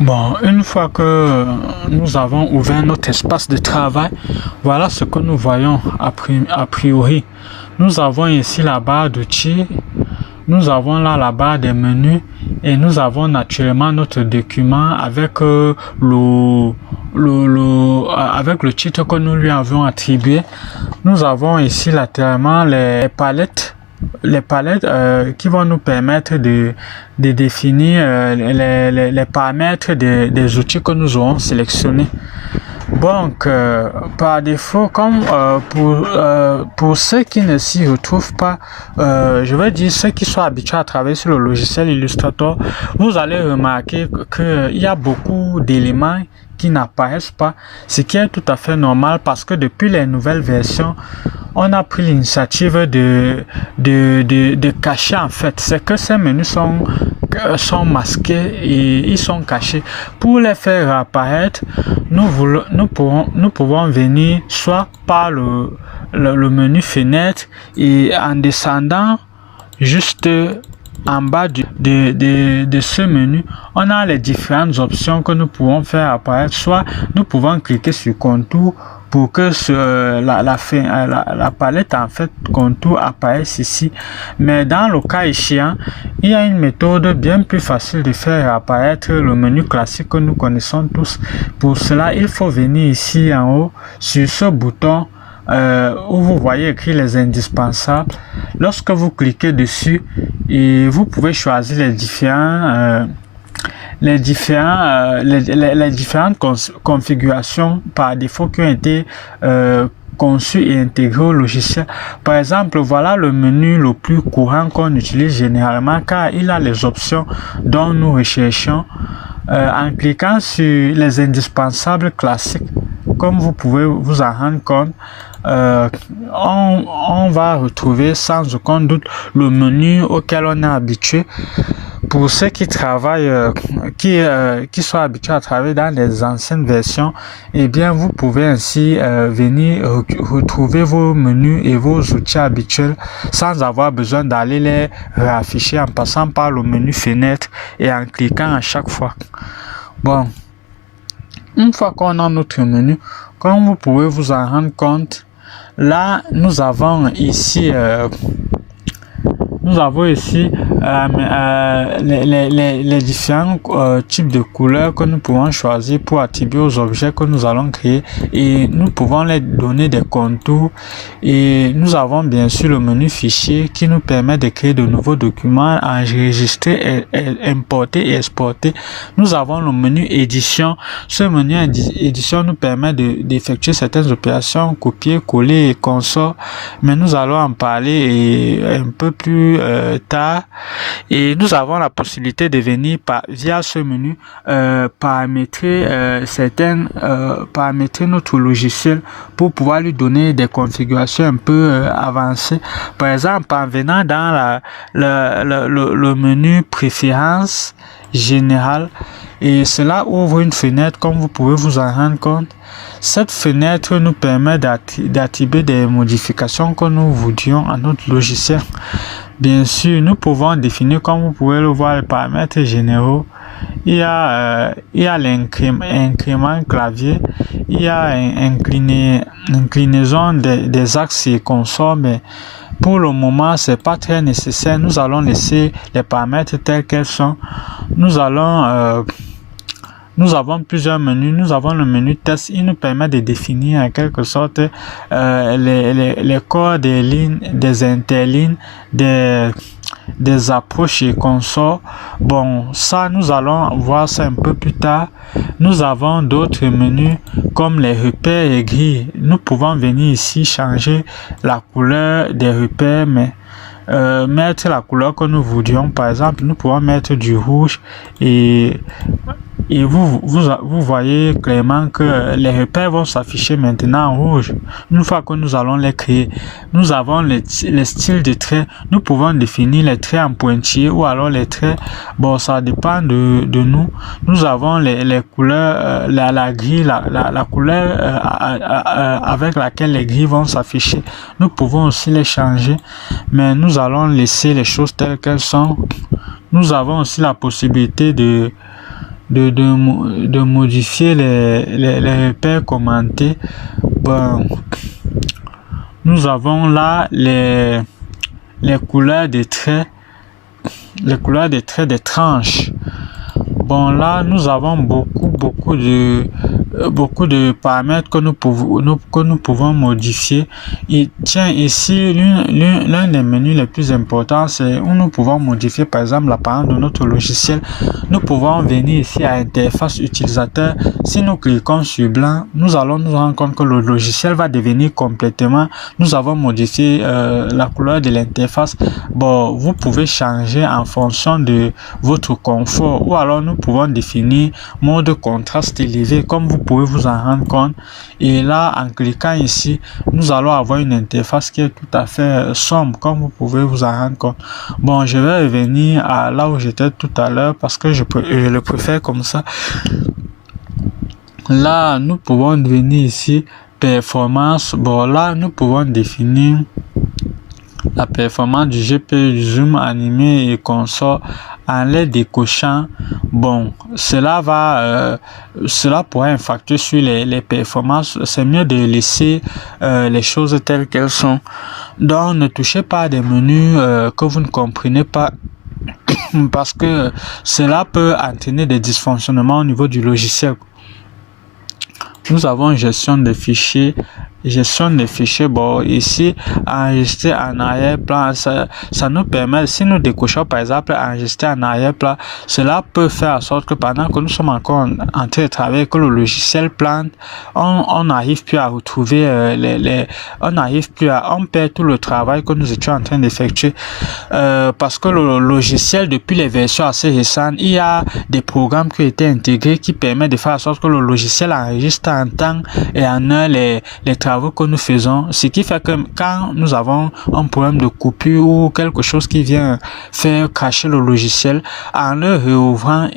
Bon, une fois que nous avons ouvert notre espace de travail, voilà ce que nous voyons a priori. Nous avons ici la barre d'outils, nous avons là la barre des menus et nous avons naturellement notre document avec avec le titre que nous lui avons attribué. Nous avons ici latéralement les palettes qui vont nous permettre de définir les paramètres des outils que nous aurons sélectionnés. Donc, par défaut, comme pour ceux qui ne s'y retrouvent pas, je vais dire ceux qui sont habitués à travailler sur le logiciel Illustrator, vous allez remarquer qu'il y a beaucoup d'éléments qui n'apparaissent pas, ce qui est tout à fait normal parce que depuis les nouvelles versions, on a pris l'initiative de cacher en fait. C'est que ces menus sont masqués et ils sont cachés. Pour les faire apparaître, nous pouvons venir soit par le menu fenêtre et en descendant juste en bas de ce menu, on a les différentes options que nous pouvons faire apparaître. Soit nous pouvons cliquer sur contour pour que la palette en fait contour apparaisse ici. Mais dans le cas échéant, il y a une méthode bien plus facile de faire apparaître le menu classique que nous connaissons tous. Pour cela, il faut venir ici en haut sur ce bouton où vous voyez écrit les indispensables. Lorsque vous cliquez dessus, et vous pouvez choisir les différentes configurations par défaut qui ont été conçues et intégrées au logiciel. Par exemple, voilà le menu le plus courant qu'on utilise généralement car il a les options dont nous recherchons. En cliquant sur les indispensables classiques, comme vous pouvez vous en rendre compte, on va retrouver sans aucun doute le menu auquel on est habitué. Pour ceux qui travaillent, qui sont habitués à travailler dans les anciennes versions, eh bien vous pouvez ainsi venir retrouver vos menus et vos outils habituels sans avoir besoin d'aller les réafficher en passant par le menu fenêtre et en cliquant à chaque fois. Bon, une fois qu'on a notre menu, comme vous pouvez vous en rendre compte, là nous avons ici les différents types de couleurs que nous pouvons choisir pour attribuer aux objets que nous allons créer et nous pouvons les donner des contours. Et nous avons bien sûr le menu fichier qui nous permet de créer de nouveaux documents, enregistrer, importer et exporter. Nous avons le menu édition. Ce menu édition nous permet d'effectuer certaines opérations, copier, coller et consort, mais nous allons en parler un peu plus tard. Et nous avons la possibilité de venir via ce menu paramétrer notre logiciel pour pouvoir lui donner des configurations un peu avancées. Par exemple, en venant dans le menu préférences générales, et cela ouvre une fenêtre comme vous pouvez vous en rendre compte. Cette fenêtre nous permet d'attribuer des modifications que nous voudrions à notre logiciel. Bien sûr, nous pouvons définir, comme vous pouvez le voir, les paramètres généraux. Il y a l'incrément clavier, il y a inclinaison des axes et consorts, mais pour le moment, c'est pas très nécessaire. Nous allons laisser les paramètres tels qu'elles sont. Nous avons plusieurs menus. Nous avons le menu test. Il nous permet de définir en quelque sorte les corps des lignes, des interlignes, des approches et consorts. Bon, ça, nous allons voir ça un peu plus tard. Nous avons d'autres menus comme les repères et grilles. Nous pouvons venir ici changer la couleur des repères, mais mettre la couleur que nous voudrions. Par exemple, nous pouvons mettre du rouge et vous voyez clairement que les repères vont s'afficher maintenant en rouge. Une fois que nous allons les créer, nous avons les styles de traits. Nous pouvons définir les traits en pointillés ou alors les traits. Bon, ça dépend de nous. Nous avons les couleurs, la grille, la couleur avec laquelle les grilles vont s'afficher. Nous pouvons aussi les changer, mais nous allons laisser les choses telles qu'elles sont. Nous avons aussi la possibilité de de modifier les repères commentés. Bon, nous avons là les couleurs des traits, des tranches. Bon, là, nous avons beaucoup de paramètres que nous pouvons modifier. Et tiens, ici, l'un des menus les plus importants, c'est où nous pouvons modifier, par exemple, l'apparence de notre logiciel. Nous pouvons venir ici à interface utilisateur. Si nous cliquons sur blanc, nous allons nous rendre compte que le logiciel va devenir complètement. Nous avons modifié la couleur de l'interface. Bon, vous pouvez changer en fonction de votre confort, ou alors nous pouvons définir mode contraste élevé, comme vous pouvez vous en rendre compte. Et là, en cliquant ici, nous allons avoir une interface qui est tout à fait sombre, comme vous pouvez vous en rendre compte. Bon, je vais revenir à là où j'étais tout à l'heure parce que je le préfère comme ça. Là, nous pouvons venir ici performance. Bon, là, nous pouvons définir la performance du GPU, du zoom animé et consort en les décochant. Bon, cela pourrait impacter sur les performances. C'est mieux de laisser les choses telles qu'elles sont. Donc, ne touchez pas à des menus que vous ne comprenez pas parce que cela peut entraîner des dysfonctionnements au niveau du logiciel. Nous avons gestion des fichiers. Bon, ici, enregistrer en arrière-plan, ça nous permet, si nous décochons par exemple enregistrer en arrière-plan, cela peut faire en sorte que pendant que nous sommes encore en train de travailler, que le logiciel plante, on n'arrive plus à retrouver on perd tout le travail que nous étions en train d'effectuer, parce que le logiciel, depuis les versions assez récentes, il y a des programmes qui ont été intégrés qui permettent de faire en sorte que le logiciel enregistre en temps et en heure les travaux que nous faisons, ce qui fait que quand nous avons un problème de coupure ou quelque chose qui vient faire cracher le logiciel, en le réouvrant,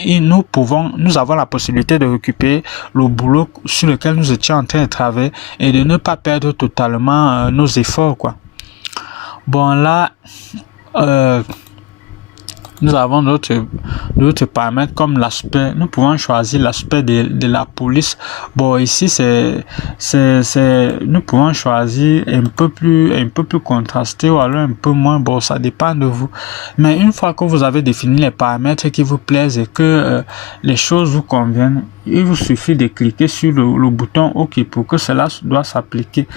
nous avons la possibilité de récupérer le boulot sur lequel nous étions en train de travailler et de ne pas perdre totalement nos efforts, quoi. Bon, là, nous avons d'autres paramètres comme l'aspect. Nous pouvons choisir l'aspect de la police. Bon, ici nous pouvons choisir un peu plus contrasté ou alors un peu moins. Bon, ça dépend de vous. Mais une fois que vous avez défini les paramètres qui vous plaisent et que les choses vous conviennent, il vous suffit de cliquer sur le bouton OK pour que cela doit s'appliquer.